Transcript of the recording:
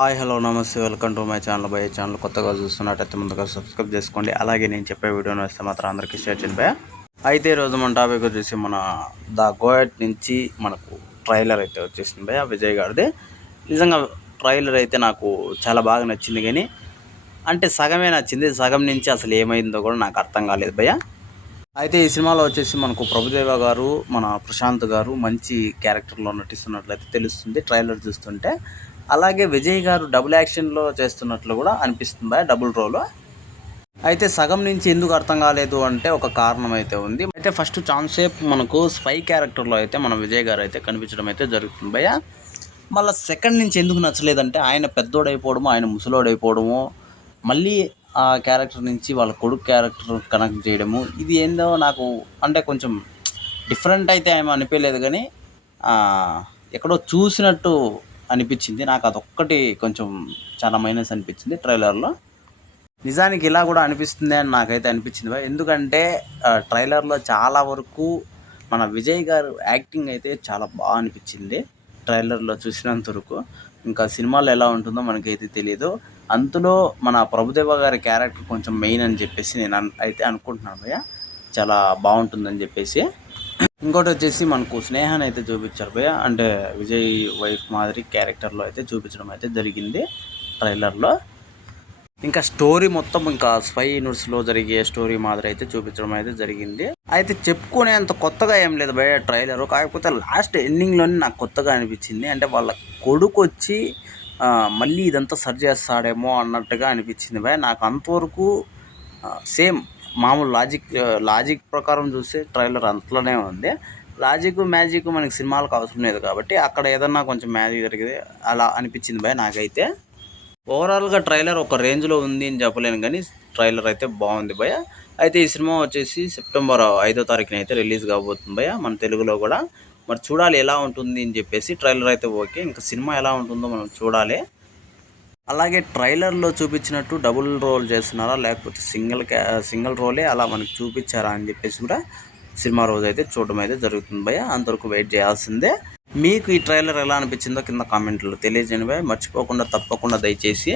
Hi hello నమస్తే welcome to my channel భయ. Channel కొత్తగా చూస్తున్నట్టయితే ముందుగా సబ్స్క్రైబ్ చేసుకోండి. అలాగే నేను చెప్పే వీడియోని వస్తే మాత్రం అందరికీ షేర్ చేయండి భయ. అయితే ఈరోజు మన టాపిక్ వచ్చేసి మన ద గోయట్ నుంచి మనకు ట్రైలర్ అయితే వచ్చేసింది భయ, విజయ్ గారిది. నిజంగా ట్రైలర్ అయితే నాకు చాలా బాగా నచ్చింది, కానీ అంటే సగమే నచ్చింది, సగం నుంచి అసలు ఏమైందో కూడా నాకు అర్థం కాలేదు భయ. అయితే ఈ సినిమాలో వచ్చేసి మనకు ప్రభుదేవ గారు, మన ప్రశాంత్ గారు మంచి క్యారెక్టర్లో నటిస్తున్నట్లయితే తెలుస్తుంది ట్రైలర్ చూస్తుంటే. అలాగే విజయ్ గారు డబుల్ యాక్షన్లో చేస్తున్నట్లు కూడా అనిపిస్తుంది, డబుల్ రోల్. అయితే సగం నుంచి ఎందుకు అర్థం కాలేదు అంటే ఒక కారణం అయితే ఉంది. అయితే ఫస్ట్ ఛాన్స్ సేపు మనకు స్పై క్యారెక్టర్లో అయితే మన విజయ్ గారు అయితే కనిపించడం అయితే జరుగుతుంది భయ్య. మళ్ళీ సెకండ్ నుంచి ఎందుకు నచ్చలేదంటే ఆయన పెద్దోడైపోవడము, ఆయన ముసలోడైపోవడము, మళ్ళీ ఆ క్యారెక్టర్ నుంచి వాళ్ళ కొడుకు క్యారెక్టర్ కనెక్ట్ చేయడము, ఇది ఏందో నాకు అంటే కొంచెం డిఫరెంట్ అయితే ఏమో అనిపించలేదు, కానీ ఎక్కడో చూసినట్టు అనిపించింది. నాకు అదొక్కటి కొంచెం చాలా మైనస్ అనిపించింది ట్రైలర్లో. నిజానికి ఇలా కూడా అనిపిస్తుంది అని నాకైతే అనిపించింది భయ్. ఎందుకంటే ట్రైలర్లో చాలా వరకు మన విజయ్ గారు యాక్టింగ్ అయితే చాలా బాగా అనిపించింది ట్రైలర్లో చూసినంత వరకు. ఇంకా సినిమాలో ఎలా ఉంటుందో మనకైతే తెలియదు. అందులో మన ప్రభుదేవ గారి క్యారెక్టర్ కొంచెం మెయిన్ అని చెప్పేసి నేను అయితే అనుకుంటున్నాను భయ్య, చాలా బాగుంటుందని చెప్పేసి. ఇంకోటి వచ్చేసి మనకు స్నేహాన్ని అయితే చూపించారు భయ్య, అంటే విజయ్ వైఫ్ మాదిరి క్యారెక్టర్లో అయితే చూపించడం అయితే జరిగింది ట్రైలర్లో. ఇంకా స్టోరీ మొత్తం ఇంకా స్పై యూనివర్స్లో జరిగే స్టోరీ మాదిరి అయితే చూపించడం అయితే జరిగింది. అయితే చెప్పుకునేంత కొత్తగా ఏం లేదు భయ ట్రైలర్, కాకపోతే లాస్ట్ ఎండింగ్లోనే నాకు కొత్తగా అనిపించింది. అంటే వాళ్ళ కొడుకు వచ్చి మళ్ళీ ఇదంతా సరి చేస్తాడేమో అన్నట్టుగా అనిపించింది భయ. నాకు అంతవరకు సేమ్ మామూలు లాజిక్ ప్రకారం చూస్తే ట్రైలర్ అంతలోనే ఉంది. లాజిక్ మ్యాజిక్ మనకి సినిమాలకు అవసరం లేదు కాబట్టి అక్కడ ఏదన్నా కొంచెం మ్యాజిక్ జరిగింది అలా అనిపించింది భయ నాకైతే. ఓవరాల్గా ట్రైలర్ ఒక రేంజ్లో ఉంది అని చెప్పలేను, కానీ ట్రైలర్ అయితే బాగుంది భయ. అయితే ఈ సినిమా వచ్చేసి సెప్టెంబర్ 5వ తారీఖున అయితే రిలీజ్ కాబోతుంది భయ మన తెలుగులో కూడా. మరి చూడాలి ఎలా ఉంటుంది అని చెప్పేసి. ట్రైలర్ అయితే ఓకే, ఇంకా సినిమా ఎలా ఉంటుందో మనం చూడాలి. అలాగే ట్రైలర్లో చూపించినట్టు డబుల్ రోల్ చేస్తున్నారా లేకపోతే సింగిల్ రోలే అలా మనకు చూపించారా అని చెప్పేసి కూడా సినిమా రోజు అయితే చూడడం అయితే జరుగుతుంది భయ. అంతవరకు వెయిట్ చేయాల్సిందే. మీకు ఈ ట్రైలర్ ఎలా అనిపించిందో కింద కామెంట్లో తెలియజేయండి భయ. మర్చిపోకుండా తప్పకుండా దయచేసి